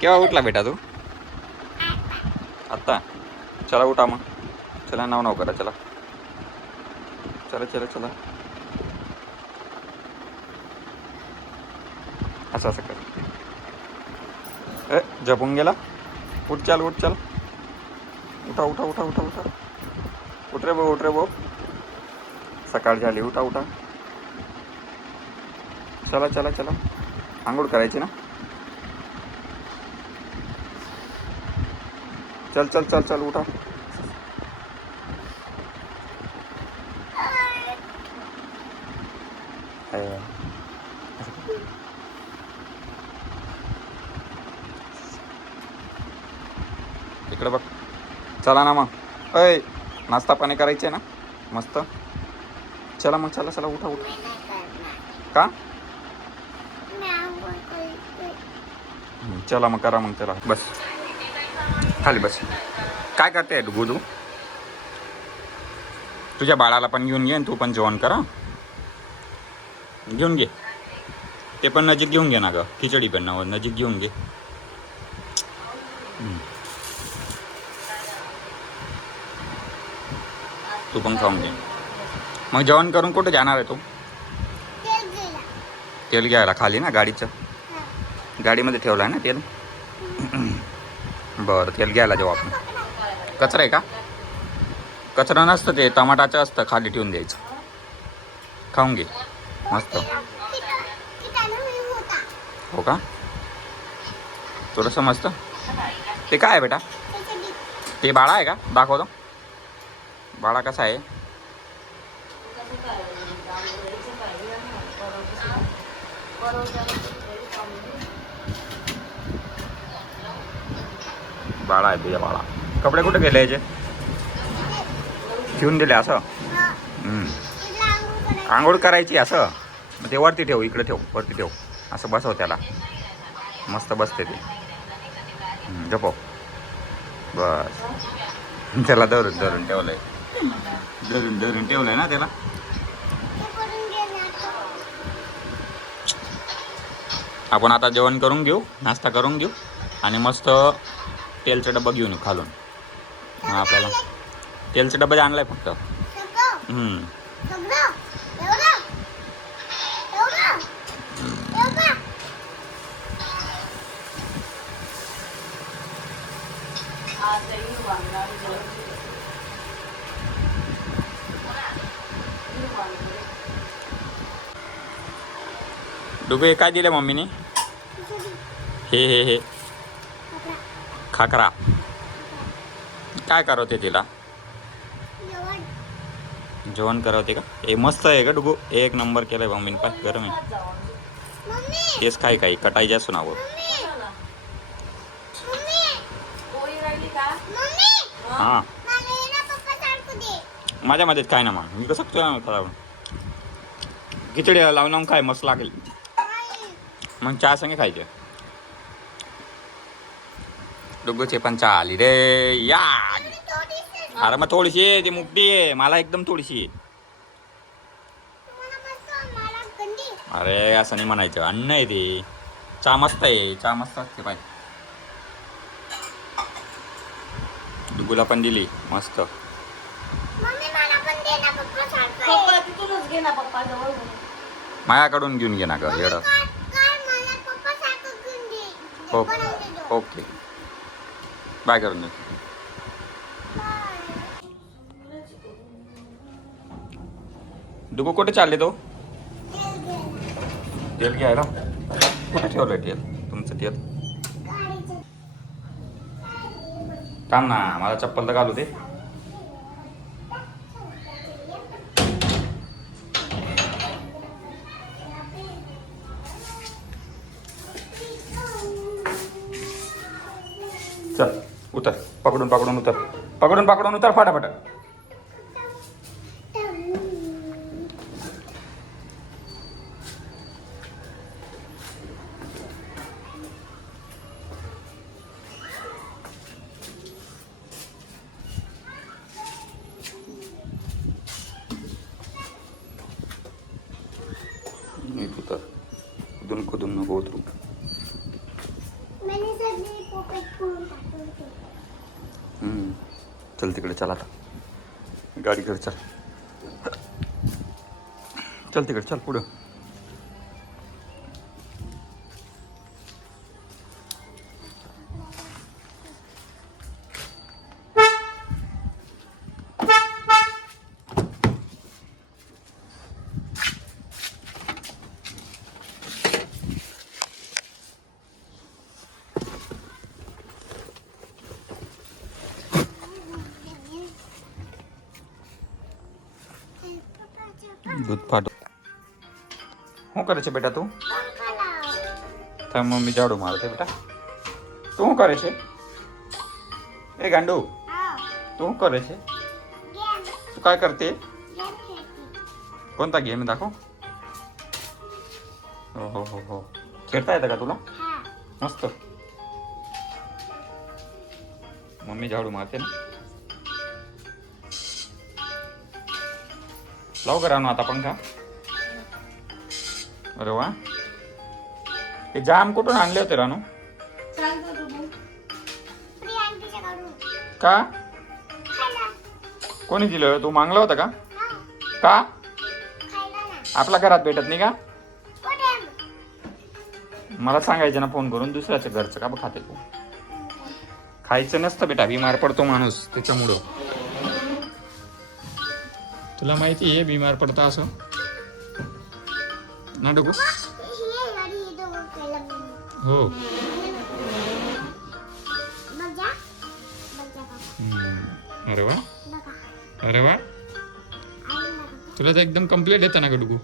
केव्हा उठला बेटा तू? आत्ता? चला उठा मग. चला नाव नाव करा. चला चला चला चला. असं असं कर. झपून गेला. उठ चाल उठ चाल. उठा उठा उठा उठा उठा. उठ रे भाऊ उठ रे भाऊ. सकाळ झाली. उठा उठा. चला चला चला. आंघोळ करायची ना. चल चल चल चल उठा. इकडे बघ. चला ना मग. अय नाश्ता पाणी करायचे ना मस्त. चला मग चला चला उठा उठा. का? चला मग करा मग. चला बस खाली बस. काय करते डुगू तू? तुझ्या बाळाला पण घेऊन घे. तू पण जेवण करा. घेऊन घे. ते पण नजीक घेऊन घे ना ग. खिचडी पण ना नजीक घेऊन घे. तू पण खाऊन घे. मग जेवण करून कुठे जाणार आहे तू? तेल घ्यायला खाली ना गाडीचं. गाडीमध्ये ठेवलं आहे ना तेल. बरं तेल घ्यायला जाऊ आपण. कचरा आहे का? कचरा नसतं ते टमाटाचं असतं. खाली ठेवून द्यायचं. खाऊन घे मस्त. हो का? तुला समजतं? ते काय आहे बेटा? ते बाळा आहे का? दाखवतो. बाळा कसा आहे? बाळा आहे तुझ्या बाळा. कपडे कुठे गेले याचे? ठेवून दिले असं. आंघोळ करायची असं. मग ते वरती ठेव. इकडे ठेव. वरती ठेव. असं बसव त्याला. मस्त बसते ते. झोपव. बस. त्याला धरून धरून ठेवलंय. धरून धरून ठेवलंय ना त्याला. आपण आता जेवण करून घेऊ. नाश्ता करून घेऊ. आणि मस्त तेलचा डब्बा घेऊन येऊ खालून. हां आपल्याला तेलचा डब्बा आणलाय फक्त. डुबे काय दिलं मम्मीने? हे खाकरा. काय करवते तिला? जेवण करवते का? हे मस्त आहे का डुगू? एक नंबर केलंय मम्मीने. पाय गरम आहे. तेच काय काही कटायचे असो ना. हां माझ्या मध्येच काय ना मग मी कसं तुला खिचडी लावून काय मस्त लागेल. मग चहा संगे खायचे. डुगूचे पण चहा आली रे या. अरे मग थोडीशी ती मुकटी आहे. मला एकदम थोडीशी. अरे असं नाही म्हणायचं. अन्न आहे ते. चहा मस्त आहे. चहा मस्त असते पाय. डुगूला पण दिली मस्त. माझ्याकडून घेऊन घे ना ग येडं. ओके बाय करून दे. डुगू कुठे चालले तो? तेल घ्यायला. कुठे ठेवलंय तेल तुमचं? तेल थांब ना. मला चप्पल तर घालू दे. चल उतर. पकडून पकडून उतर. पकडून पकडून उतर फटाफट. नीट उतर. खुदून नको उतरू. चल तिकडे, चल आता गाडी कर. चल चल तिकडे, चल पुढं. दूध फाटो. શું કરે છે બેટા તું? તારી મમ્મી ઝાડુ મારે છે બેટા. તું શું કરે છે? એ ગાંડુ, તું શું કરે છે? तू काय करते? कोणता गेम दाखव. हो खेळता येतं का तुला? मस्त. मम्मी झाडू मारते ना. लवकर आणू आता पंखा. अरे वा, हे जाम कुठून आणले होते रानू? का? कोणी दिलं? तू मागला होता का? का? आपल्या घरात भेटत नाही का? मला सांगायचं ना फोन करून. दुसऱ्याच्या घरचं का खाते तू? खायचं नसतं बेटा, बिमार पडतो माणूस त्याच्यामुळं. तुला माहिती आहे बिमार पडता असं ना डगू? हो. अरे वा, अरे वा. तुला तर एकदम कम्प्लीट येतं ना ग डुगू?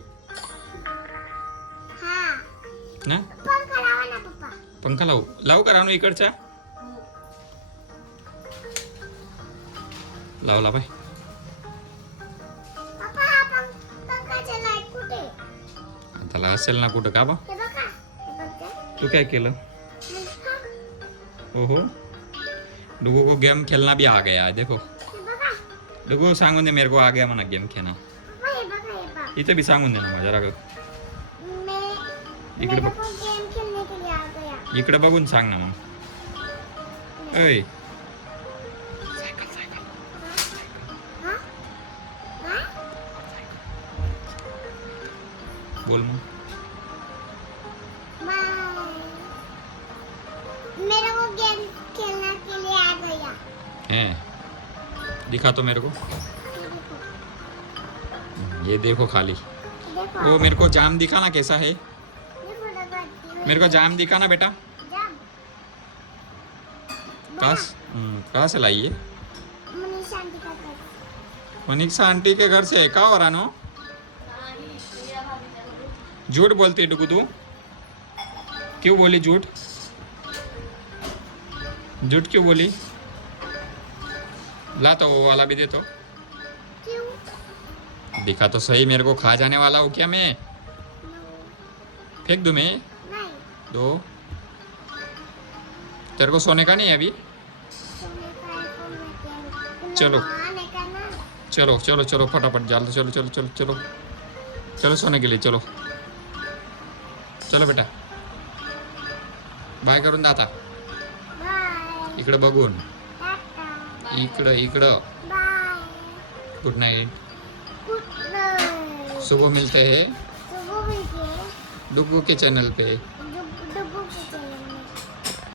ना पंखा लावू का रानू इकडचा? लावला बाय. त्याला असेल ना कुठं का बा? तू काय केलं? ओहो, डुगू को गेम खेलना भी आ गया. देखो डुगू सांगून दे मेरे को आ गया म्हणा गेम खेळणं. इथं बी सांगून दे ना माझ्या राग. इकडे बघ, इकडे बघून सांग ना मग. ऐ बोल मग. मेरे को गेम खेलने के लिए आ गया है. दिखा तो मेरे को. ये देखो खाली. देखो वो मेरे को जाम दिखा ना कैसा है. देखो लगाती मेरे को जाम दिखा ना बेटा. जाम कहाँ से लाई है? मनीषा आंटी का घर मनीषा आंटी के घर से. का हो रानो? झूठ बोलती डुगू तू. क्यों बोली झूठ? झूठ क्यों बोली? ला तो वो वाला भी दे तो. क्यों? दिखा तो सही. मेरे को खा जाने वाला हूँ क्या मैं? फेंक दूँ मैं? नहीं दो. तेरे को सोने का नहीं है अभी? सोने का है तो मैं क्या चलो. आने का ना चलो चलो चलो फटाफट जल्दी. चलो चलो चलो चलो चलो सोने के लिए. चलो चलो बेटा. बाय करून दाता. बाय इकडं बघून. टाटा इकडं. Bye good night. Good night सुबह मिलते हैं सुबह मिलते हैं डुगू के चैनल पे.